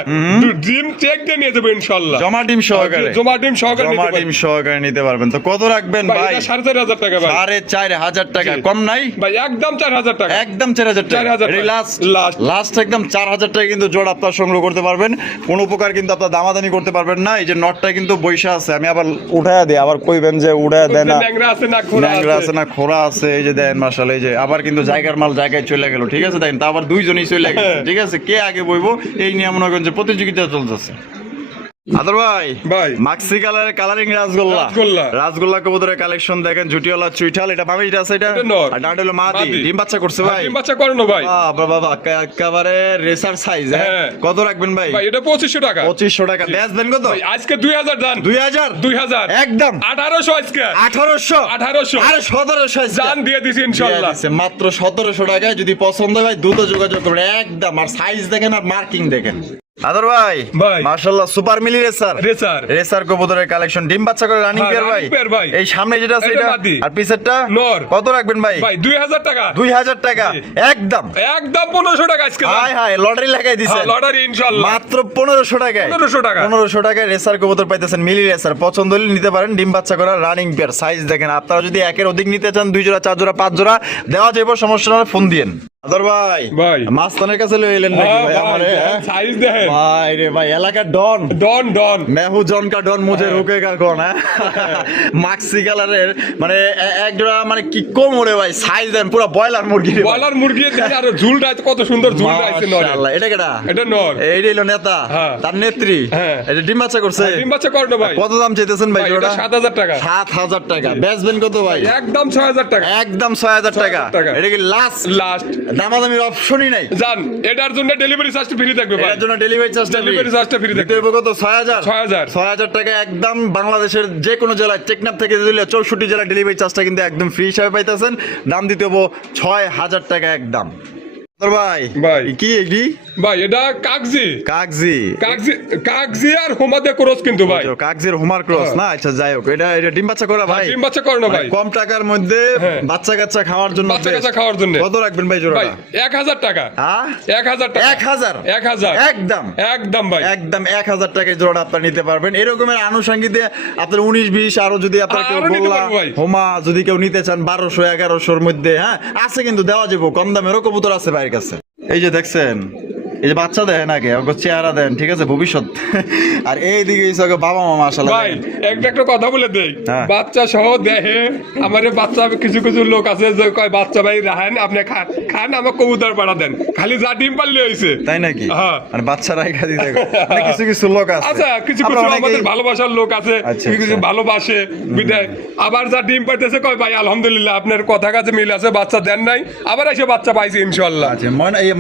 ডিম চেক দিয়ে নিয়ে যাবে ইনশাআল্লাহ। জমা ডিম সহকারে জমা ডিম সহকারে নিতে জমা পারবে। ডিম সহকারে নিতে পারবেন তো কত রাখবেন ভাই ভাই এটা 4500 টাকা ভাই। 4500 টাকা জি। কম নাই ভাই একদম 4000 টাকা। একদম 4000 টাকা 4000 টাকা। Last Last। লাস্ট একদম 4000 টাকা কিন্তু জোড়া আপনার সংগ্রহ করতে পারবেন কোনো প্রকার কিন্তু আপনার দামাদামি করতে পারবেন না এই যে নটটা কিন্তু বৈশা আছে আমি আবার উঠায়া দিই আবার কইবেন যে উঠায়া দেয় না ন্যাংরা আছে না খোলা ন্যাংরা আছে আছে। না খোরা আছে এই যে দেন মাশাআল্লাহ এই যে আবার কিন্তু জায়গার মাল জায়গায় চলে গেল ঠিক আছে দেখেন তা আবার দুইজনই চলে গেছে ঠিক আছে কে আগে বইবো এই নিয়ে মনে করেন যে প্রতিযোগিতা চলতেছে আদর ভাই ভাই। মাক্সি কালারের কালারিং রাসগোল্লা রাসগোল্লা। রাসগোল্লা কবুতরের কালেকশন দেখেন জুটিওয়ালা চুইঠাল এটা বাবা এটা আছে এটা এটা নর। আর ডান্ডা হলো মাদি মাদি। ডিম বাচ্চা করছে ভাই ডিম বাচ্চা করানো ভাই। বাবা বাবা একেবারে রেসার সাইজ হ্যাঁ। কত রাখবেন ভাই ভাই এটা 2500 টাকা। 2500 টাকা বেচবেন কত ভাই আজকে 2000 দান। 2000 2000 একদম 1800 আজকে 1800 1800 আরে 1700 আজকে। জান দিয়ে দিছি ইনশাআল্লাহ। দিয়ে দিছে, মাত্র 1700 টাকায় যদি পছন্দ হয় ভাই দ্রুত যোগাযোগ করবেন একদম আর সাইজ দেখেন আর মার্কিং দেখেন আদর ভাই ভাই। মাশাআল্লাহ সুপার মিলি রেসার রেসার। রেসার কবুতরের কালেকশন ডিম বাচ্চা করে রানিং হ্যাঁ, পেয়ার ভাই running pair ভাই। এই সামনে যেটা আছে এটা এটা মাদি। আর পিছেরটা নর। কত রাখবেন ভাই ভাই 2000 টাকা। 2000 টাকা জি। একদম একদম 1500 টাকা আজকে দান। হাই হাই লটারি লাগাই দিছেন লটারি ইনশাআল্লাহ। মাত্র 1500 টাকায় 1500 টাকা। 1500 টাকায় রেসার কবুতর পাইতেছেন মিলি রেসার পছন্দ হলে নিতে পারেন ডিম বাচ্চা করা রানিং পেয়ার সাইজ দেখেন আপনারা যদি একের অধিক নিতে চান 2 জোড়া 4 জোড়া 5 জোড়া দেওয়া যাবে সমস্যা না ফোন দিয়েন আদর ভাই ভাই। মাস্তানের কাছে লয়ে এলেন নাকি ভাই আমারে হ্যাঁ? সাইজ দেখেন ভাই রে ভাই এলাকার ডন ডন ডন মেহু জন কা ডন মুঝে রুকেগা কোন হ্যাঁ মাক্সি কালারের মানে এক জোড়া মানে কি কম ওরে ভাই সাইজ দেন পুরো বয়লার মুরগি রে ভাই। বলার মুরগি দেখে আর ঝুলটা কত সুন্দর ঝুল আছে নরে মাশাআল্লাহ এটা কেডা এটা নর এইটা হলো নেতা হ্যাঁ। তার নেত্রী হ্যাঁ। এটা ডিম বাচ্চা করছে ডিম বাচ্চা করে না ভাই কত দাম চাইতেছেন ভাই ভাই, জোড়া এটা 7,000 টাকা 7,000 টাকা বেচবেন কত ভাই একদম 6,000 টাকা একদম 6,000 টাকা 6,000 টাকা। এটা কি লাস্ট লাস্ট দামাদামির অপশনই নাই জান এটার জন্য ডেলিভারি চার্জ ফ্রি থাকবে ভাই এর জন্য ডেলিভারি চার্জ ডেলিভারি চার্জটা ফ্রি থাকবে কত 6,000 6,000 6,000 টাকা একদম বাংলাদেশের যে কোনো জেলায় টেকনাফ থেকে দিলে 64 জেলা ডেলিভারি চার্জটা কিন্তু একদম ফ্রি হিসাবে পাইতেছেন দাম দিতে হবো 6,000 টাকা একদম তোর ভাই ভাই। কি এগি ভাই এটা কাগজি কাগজি কাগজি কাগজি আর হোমাদে ক্রস কিন্তু ভাই কাগজির হোমার ক্রস না আচ্ছা যাই হোক এটা এটা ডিম বাচ্চা করা ভাই ডিম বাচ্চা করে না ভাই মানে কম টাকার মধ্যে হ্যাঁ। বাচ্চা কাচ্চা খাওয়ার জন্য বাচ্চা best। কাচ্চা খাওয়ার জন্য কত রাখবেন ভাই ভাই জোড়াটা 1,000 টাকা হ্যাঁ 1,000 টাকা 1,000 1,000 একদম একদম ভাই একদম 1,000 টাকায় জোড়া আপনার নিতে পারবেন এরকমের আনুষঙ্গিক দিয়ে আপনার 19-20 আরো যদি আপনার কেউ আরো নিতে গোল্লা পারবো ভাই। হোমা যদি কেউ নিতে চান 1200-1100-র মধ্যে হ্যাঁ আছে কিন্তু দেওয়া যাবে কম দামেরও কবুতর আছে ভাইয়ের কাছে এই যে দেখছেন এই যে বাচ্চা দেন আগে ওকে চেহারা দেন ঠিক আছে ভবিষ্যৎ আর এইদিকে হচ্ছে বাবা মা মাশাআল্লাহ ভাই একটা কথা বলে দেই হ্যাঁ। বাচ্চা সহ দেহে আমারে বাচ্চা কিছু কিছু লোক আছে যে কয় বাচ্চা ভাই রাখেন আপনি খান খান আমার কবুতর পাড়া দেন খালি যা ডিম পারলে হইছে তাই নাকি হ্যাঁ। মানে বাচ্চারা এখানে দেখো মানে কিছু কিছু লোক আছে আচ্ছা কিছু আপনারা কিছু অনেকেই- আমাদের ভালোবাসার লোক আছে আচ্ছা, কিছু কিছু আচ্ছা। ভালোবাসে বিদায় আবার যা ডিম পাইতেছে কয় ভাই আলহামদুলিল্লাহ আপনার কথা কাছে মিল আছে বাচ্চা দেন নাই আবার এসে বাচ্চা পাইছি ইনশাআল্লাহ আচ্ছা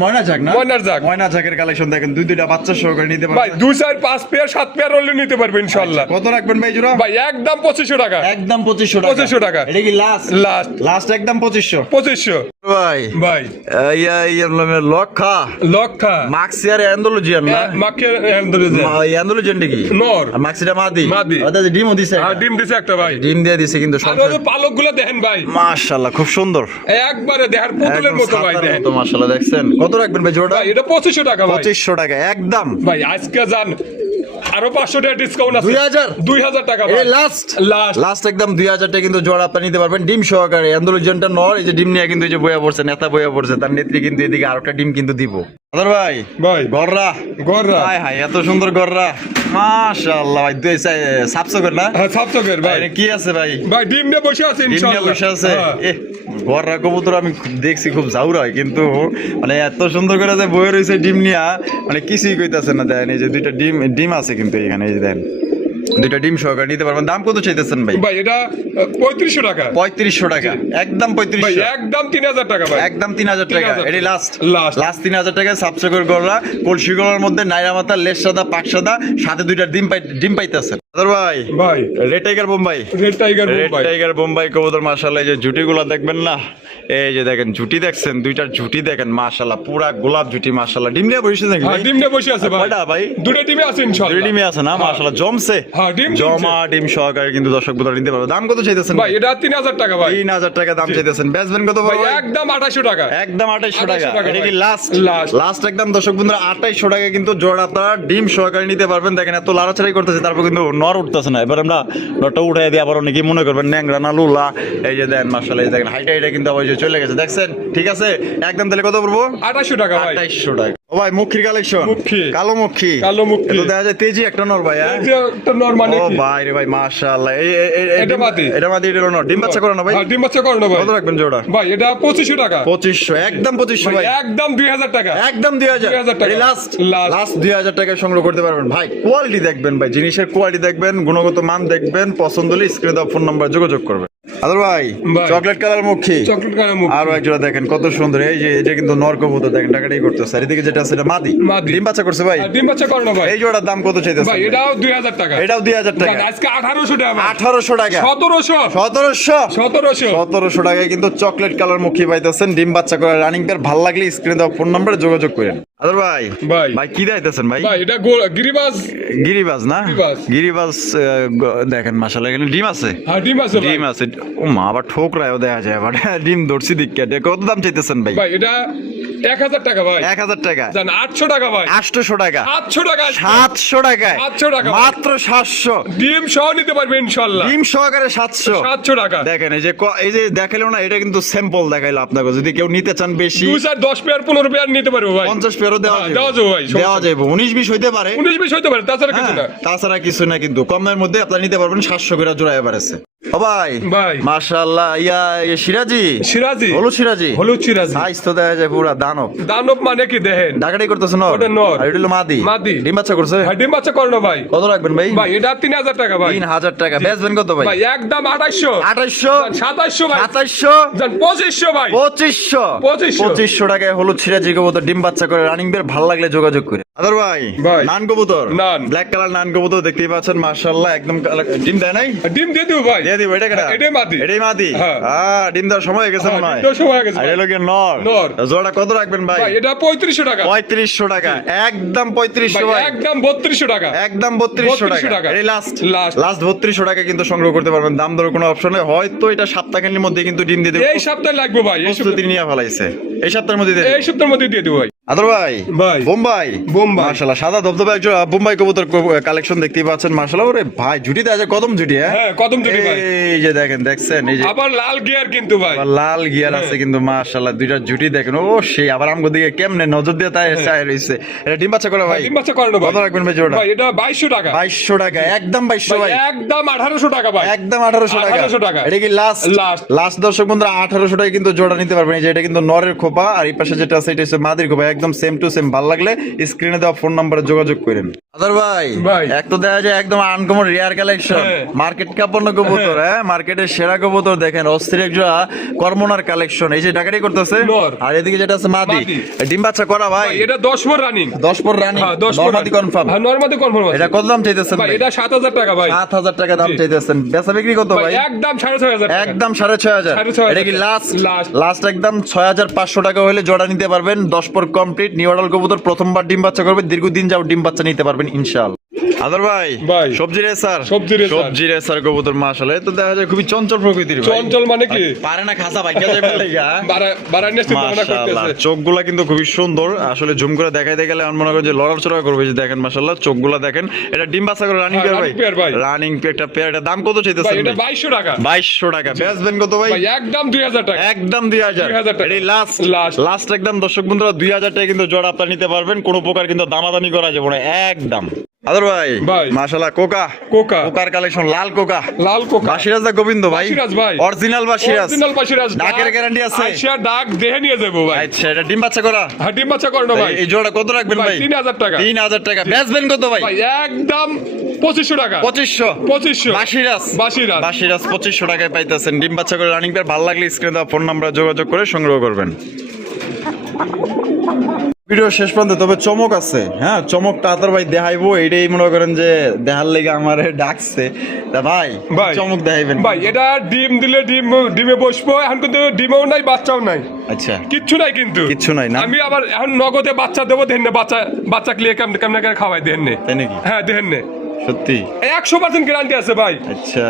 ময়না ঝাক না ময়নার ঝাঁক। ময়না ঝাকের কালেকশন দেখেন দুইটা বাচ্চা সহকারে নিতে ভাই পারবেন 2 4 5 পেয়ার 7 পেয়ার হলে নিতে পারবে ইনশাআল্লাহ কত রাখবেন ভাই জোড়া ভাই একদম 2500 টাকা একদম 2500 টাকা 2500 টাকা। এটা কি লাস্ট লাস্ট লাস্ট একদম 2500 2500 ভাই ভাই ইয়া লক্ষা লক্ষা মাক্সিয়ার অ্যান্ডোলজিয়ান না মাকে আলহামদুলিল্লাহ অ্যান্ডোলজিয়ান কি নর আর মাক্সিটা মাদি মাদি। ওটা যে ডিমও দিছে আর ডিম দিছে একটা ভাই ডিম দিয়ে দিছে কিন্তু আর ওই পালকগুলো দেখেন ভাই মাশাআল্লাহ খুব সুন্দর একবারে দেখার পুতুলের একদম মতো ভাই সাদার দেখেন মতো মাশাআল্লাহ দেখছেন কত রাখবেন ভাই জোড়া ভাই এটা 2500 টাকা ভাই 2500 টাকা একদম ভাই আজকে যান আরো 500 টাকা ডিসকাউন্ট আছে 2000 2000 টাকা এই ভাই লাস্ট লাস্ট লাস্ট একদম 2000 টাকা কিন্তু জোড়া আপনি নিতে পারবেন ডিম সহকারে অ্যান্ডোলজিয়ানটা নর এই যে ডিম নিয়ে কিন্তু এই যে বইয়া পড়ছে নেতা বইয়া পড়ছে তার নেত্রী কিন্তু এদিকে আরেকটা ডিম কিন্তু দিব আদর ভাই ভাই গররা গররা হাই হাই এত সুন্দর গররা মাশাআল্লাহ ভাই দুই সাবসকর না হ্যাঁ সাবচকের ভাই এটা কি আছে ভাই ভাই ডিম নিয়ে বসে আছে ডিম নিয়ে ইনশাআল্লাহ বসে আছে হ্যাঁ। গররা কবুতর আমি দেখছি খুব জাউরা হয় কিন্তু মানে এত সুন্দর করে যে বয়ে রয়েছে ডিম নিয়া মানে কিছুই কইতাছে না দেন এই যে দুইটা ডিম ডিম আছে কিন্তু এখানে এই যে দেন দুইটা ডিম সহকারে নিতে পারবেন দাম কত চাইতেছেন ভাই ভাই এটা 3500 টাকা 3500 টাকা একদম ভাই 3500 একদম 3000 টাকা ভাই একদম 3000 টাকা 3000 এটি লাস্ট Last। লাস্ট 3000 টাকা সাবসকর গররা কলসি গররার মধ্যে নাইরা মাথা লেস সাদা পাক সাদা সাথে দুইটা ডিম পাইতেছে আদর ভাই ভাই red tiger Bombay red tiger red ভাই টাইগার বোম্বাই কবুতর মাশাআল্লাহ এই যে জুটিগুলো দেখবেন না এই যে দেখেন জুটি দেখছেন দুইটার জুটি দেখেন মাশাআল্লাহ পুরা গোলাপ জুটি মাশাআল্লাহ ডিম নিয়ে বসেছে নাকি হ্যাঁ ডিম নিয়ে বসে আছে ভাই কয়টা ভাই দুটো ডিমে আছে দুই ইনশাআল্লাহ ডিমে আছে না মাশাআল্লাহ জমছে হ্যাঁ, ডিম জমছে। জমা ডিম সহকারে কিন্তু দর্শক বন্ধুরা নিতে পারবে দাম কত চাইতেছেন ভাই এটা 3000 টাকা ভাই 3000 টাকা দাম চাইতেছেন বেচবেন কত ভাই ভাই একদম 2800 টাকা একদম 2800 টাকা 2800 টাকা এটা কি ভাই। Last Last। লাস্ট একদম দর্শক বন্ধুরা 2800 টাকা কিন্তু জোড়া আপনারা ডিম সহকারে নিতে পারবেন দেখেন এত লাড়াছাড়াই করতেছে তারপর কিন্তু নর উঠতেছে না এবার আমরা নরটা উঠাই দিয়ে আবার অনেকেই মনে করবেন ন্যাংরা না লুলা এই যে দেন মাশাআল্লাহ এই দেখেন হাইটা এটা কিন্তু আবার ওই যে চলে গেছে দেখছেন ঠিক আছে একদম তাহলে কত পড়বো 2800 টাকা ভাই 2800 টাকা ও ভাই মুখির কালেকশন মুখী। কালো মুখী কালো মুখী। এটা দেখা যায় তেজি একটা নর ভাই হ্যাঁ? এই যে একটা নরমাল ও কি ভাই রে ভাই মাশাআল্লাহ এটা মাদি। এটা মাদি এটা নর ডিম বাচ্চা করে না ভাই হ্যাঁ ডিম বাচ্চা করে না ভাই কত রাখবেন জোড়া ভাই এটা 2500 টাকা 2500 একদম 2500 ভাই একদম 2000 টাকা একদম 2000 2000 টাকা। Last Last। লাস্ট 2000 টাকায় সংগ্রহ করতে পারবেন ভাই কোয়ালিটি দেখবেন ভাই জিনিসের কোয়ালিটি দেখবেন গুণগত মান দেখবেন পছন্দ হলে স্ক্রিনে দেওয়া ফোন নাম্বার যোগাযোগ করবেন আদর ভাই ভাই। চকলেট কালার মুখী চকলেট কালার মুখ আরো একজোড়া দেখেন কত সুন্দর এই যে এটা কিন্তু নর কবুতর দেখেন টাকাটাই করতেছে আর এদিকে যেটা আছে এটা মাদি মাদি। ডিম বাচ্চা করছে ভাই আর ডিম বাচ্চা করে না ভাই এই জোড়ার দাম কত চাইতেছে ভাই এটাও 2000 টাকা এটাও 2000 টাকা ভাই, আজকে 1800 টাকা ভাই। 1800 টাকা 1700 1700 1700 টাকায় কিন্তু চকলেট কালার মুখী পাইতেছেন ডিম বাচ্চা করে রানিং পেয়ার ভালো লাগলে স্ক্রিনে দেওয়া ফোন নম্বরে যোগাযোগ করেন আদর ভাই ভাই। ভাই কি দাইতেছেন ভাই? ভাই এটা গিরিবাজ। গিরিবাজ না? গিরিবাজ। গিরিবাজ দেখেন মাশাআল্লাহ এখানে ডিম আছে। হ্যাঁ ডিম আছে ভাই। ডিম আছে। ও মা আবার ঠোকরায়ও দেখা যায় আবার ডিম ধরছি দিকে। কত দাম চাইতেছেন ভাই? ভাই এটা 1000 টাকা ভাই। 1000 টাকা। জান 800 টাকা ভাই। 800 টাকা। 700 টাকা। 700 টাকায় 700 টাকা ভাই। মাত্র 700। ডিম সহ নিতে পারবে ইনশাআল্লাহ। ডিম সহকারে 700। 700 টাকা। দেখেন এই যে দেখাইলো না, এটা কিন্তু স্যাম্পল দেখাইলো আপনাকে। যদি কেউ নিতে চান বেশি 2 4 10 পেয়ার 15 পেয়ার নিতে পারবে ভাই। 50 পেয়ারও দেওয়া হ্যাঁ, যাবে। দেওয়া যাবে ভাই, সমস্যা দেওয়া যাবে। 19 20 হইতে পারে। 19 20 হতে পারে, তাছাড়া কিছু না। তাছাড়া কিছু না, কিন্তু কমের মধ্যে আপনি নিতে পারবেন 700 করে জোড়া এবারেছে। ও ভাই ভাই। মাশাআল্লাহ ইয়া সিরাজি। সিরাজি। হলুদ সিরাজি। হলুদ সিরাজি। সাইজ তো দেখা যায় পুরা দানব। দানব মানে কি দেখেন? ডাকাডাকি করতেছ না? ওটা নর। আর এটা হলো মাদি। মাদি। ডিম বাচ্চা করছে? হ্যাঁ ডিম বাচ্চা করনো ভাই। কত রাখবেন ভাই? ভাই এটা 3000 টাকা ভাই। 3000 টাকা। বেচবেন কত ভাই? ভাই একদম 2800। 2800 2700 ভাই। 2700 জান 2500 ভাই। 2500 2500 টাকায় হলুদ সিরাজি কবুতর ডিম বাচ্চা করে রানিং বের। ভালো লাগলে যোগাযোগ করে। আদর ভাই ভাই। নান কবুতর। নান। ব্ল্যাক কালার নান কবুতর দেখতেই পাচ্ছেন মাশাআল্লাহ একদম ডিম দেয় নাই? ডিম দিয়ে দিও ভাই। দিয়ে দিব। এটা কেডা? এটাই মাদি। এটাই মাদি। হ্যাঁ। ডিম দেওয়ার সময় হয়ে গেছে মনে হয়। ডিম দেওয়ার সময় হয়ে গেছে আর ভাই। এলো কি নর? নর। জোড়া কত রাখবেন ভাই? ভাই এটা 3500 টাকা। 3500 টাকা। একদম 3500 ভাই ভাই। একদম 3200 টাকা। একদম 3200 3200 টাকা। টাকা। এই লাস্ট Last। 3200 টাকা কিন্তু সংগ্রহ করতে পারবেন। দাম দর কোনো অপশন নেই। হয়তো এটা সপ্তাহের মধ্যে কিন্তু ডিম দিয়ে দেবে। এই সপ্তাহে লাগবে ভাই। এই প্রস্তুতি নিয়ে ফেলাইছে। এই সপ্তাহের মধ্যে দিয়ে দেবে। এই সপ্তাহের মধ্যে দিয়ে দিও ভাই। আদর ভাই ভাই। বোম্বাই। বোম্বাই। মাশাআল্লাহ সাদা ধবধবে একজন বোম্বাই কবুতর কালেকশন দেখতেই পাচ্ছেন মাশাআল্লাহ। ওরে ভাই জুটিতে আছে কদম জুটি। হ্যাঁ কদম জুটি ভাই। এই যে দেখছেন এই যে আবার লাল গিয়ার কিন্তু ভাই। আবার লাল গিয়ার আছে কিন্তু মাশাআল্লাহ দুইটা জুটি দেখেন। ও সেই আবার আমগো দিকে কেমনে নজর দিয়ে তাই চাই রইছে। এটা ডিম বাচ্চা করে ভাই? ডিম বাচ্চা করানো ভাই। কত রাখবেন ভাই জোড়া? ভাই এটা 2200 টাকা। 2200 টাকা। একদম 2200 ভাই। একদম 1800 টাকা ভাই। একদম 1800 টাকা। 1800 টাকা। এটা কি লাস্ট? Last। লাস্ট দর্শক বন্ধুরা 1800 টাকা কিন্তু জোড়া নিতে পারবেন। এই যে এটা কিন্তু নরের খোপা আর এই পাশে যেটা আছে এটা হচ্ছে মাদির খোপা। একদম সেম টু সেম। ভালো লাগলে স্ক্রিনে দেওয়া ফোন নম্বরে যোগাযোগ করেন। আদর ভাই ভাই। এক তো দেখা যায় একদম আনকমন রিয়ার কালেকশন। হ্যাঁ। মার্কেট কাপড় কবুতর। হ্যাঁ মার্কেটের সেরা কবুতর দেখেন অস্থির এক জোড়া কর্মনার কালেকশন। এই যে ডাকাডাকি করতেছে। নর। আর এদিকে যেটা আছে মাদি। মাদি। ডিম বাচ্চা করা ভাই। ভাই এটা 10 পর রানিং। 10 পর রানিং। হ্যাঁ 10 পর নরমাদি কনফার্ম। হ্যাঁ নরমাদি কনফার্ম আছে। এটা কত দাম চাইতেছেন ভাই ভাই? এটা 7000 টাকা ভাই। 7000 টাকা দাম জি। চাইতেছেন। বেচা বিক্রি কত ভাই ভাই? একদম 6500 টাকা। একদম 6500। 6500 এটা কি লাস্ট? Last। লাস্ট একদম 6500 টাকা হলে জোড়া নিতে পারবেন। 10 পর কমপ্লিট নিউ অর্ডার কবুতর প্রথমবার ডিম বাচ্চা করবে। দীর্ঘদিন যাও ডিম বাচ্চা নিতে পারবেন ইনশাআল্লাহ। আদর ভাই ভাই। সবজি রেসার। সবজি রেসার। কবুতর মাশাআল্লাহ। তো দেখা যায় খুবই চঞ্চল প্রকৃতির ভাই। চঞ্চল মানে কি? পারে না খাসা ভাইয়া যাবে লাগা। বাড়া নিয়ে চিন্তা ভাবনা মাশাআল্লাহ করতেছে। চোখগুলা কিন্তু খুবই সুন্দর। আসলে জুম করে দেখাইতে গেলে আমি মনে করি যে লড়াচড়া করবে। যে দেখেন মাশাআল্লাহ চোখগুলা দেখেন। এটা ডিম বাচ্চা করে রানিং হ্যাঁ, পেয়ার ভাই। running pair ভাই। রানিং একটা পেয়ার। এটা দাম কত ভাই চাইতেছেন এটা ভাই? 2200 টাকা। 2200 টাকা। বেচবেন কত ভাই? ভাই একদম 2000 টাকা। একদম 2000 টাকা। এটাই লাস্ট Last। লাস্ট একদম দর্শক বন্ধুরা 2000 টাকা কিন্তু জোড়া আপনারা নিতে পারবেন। কোনো প্রকার কিন্তু দামাদামি করা যাবে না একদম। আদর ভাই ভাই। মাশাআল্লাহ কোকা কোকার কালেকশন লাল কোকা। লাল কোকা। বাসিরাজ দা গোবিন্দ ভাই। বাসিরাজ ভাই। অরিজিনাল বাসিরাজ। অরিজিনাল বাসিরাজ। ডাকের গ্যারান্টি আছে? আইসা ডাক দেহে নিয়ে যাবো ভাই। আচ্ছা এটা ডিম বাচ্চা করা? হ্যাঁ ডিম বাচ্চা করনো ভাই। এই জোড়া কত রাখবেন ভাই? 3000 টাকা। 3000 টাকা। বেচবেন কত ভাই? ভাই একদম 2500 টাকা। 2500 বাসিরাজ। 2500 টাকায় পাইতেছেন ডিম বাচ্চা করে রানিং পেয়ার। ভালো লাগলে স্ক্রিনে দেওয়া ফোন নাম্বারে যোগাযোগ করে সংগ্রহ করবেন। ভিডিও শেষ পর্যন্ত তবে চমক আছে। হ্যাঁ চমকটা আতর ভাই দেখাইবো। এটাই মনে করেন যে দেখার লেগে আমার ডাকছে। তা ভাই চমক দেখাইবেন। ভাই এটা ডিম দিলে ডিমে বসবো। এখন কিন্তু ডিমেও নাই বাচ্চাও নাই। আচ্ছা কিচ্ছু নাই কিন্তু। কিচ্ছু নাই না? আমি আবার এখন নগদে বাচ্চা দেবো দেন বাচ্চা ক্লিয়ে কেমনে করে খাওয়াই দেন। তাই নাকি? হ্যাঁ দেন। সত্যি 100% গ্যারান্টি আছে ভাই। আচ্ছা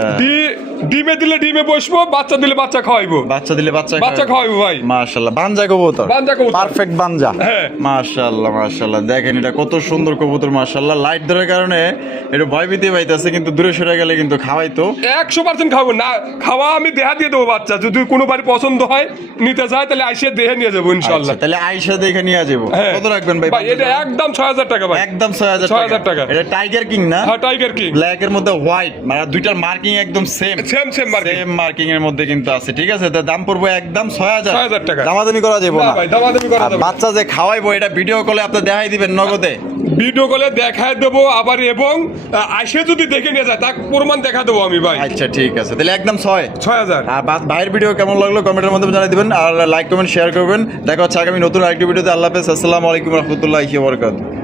ডিমে দিলে ডিমে বসবো, বাচ্চা দিলে বাচ্চা খাওয়াইবো। বাচ্চা দিলে বাচ্চা খাওয়াইবো ভাই। মাশাআল্লাহ বানজা কবুতর। পারফেক্ট বানজা। হ্যাঁ মাশাআল্লাহ দেখেন এটা কত সুন্দর কবুতর মাশাআল্লাহ। লাইট ধরার কারণে একটু ভয়ভীতি পাইতেছে কিন্তু দূরে সরে গেলে কিন্তু খাওয়াইতো। 100% খাবো না। খাওয়া আমি দেহা দিয়ে দেবো বাচ্চা। যদি কোনো বাড়ি পছন্দ হয় নিতে চায় তাহলে আইসে দেহে নিয়ে যাবো ইনশাআল্লাহ। আচ্ছা, তাহলে আয়েশা দেখে নিয়ে যাবো। কত রাখবেন ভাই? ভাই এটা একদম 6000 টাকা ভাই। একদম 6000 টাকা। এটা টাইগার কিং না? হ্যাঁ টাইগার কিং। ব্ল্যাক এর মধ্যে হোয়াইট মানে দুইটার মার্কিং একদম সেম মার্কিং এর মধ্যে কিন্তু আছে। ঠিক আছে তার দাম পড়বে একদম 6000 টাকা। দামাদামি করা যাবে না ভাই দামাদামি করা যাবে। বাচ্চা যে খাওয়াইবো এটা ভিডিও কলে আপনি দেখাই দিবেন নগদে? ভিডিও কলে দেখায় দেবো আবার এবং আইসে যদি দেখে নিয়ে যায় তার প্রমাণ দেখা দেবো আমি ভাই। আচ্ছা ঠিক আছে তাহলে একদম 6000। আর ভাইয়ের ভিডিও কেমন লাগলো কমেন্টের মাধ্যমে জানিয়ে দিবেন। আর লাইক কমেন্ট শেয়ার করবেন। দেখা হচ্ছে আগামী নতুন আরেকটি ভিডিওতে। আল্লাহ হাফেজ। আসসালামু আলাইকুম রহমতুল্লাহি ওয়া বারাকাতুহু।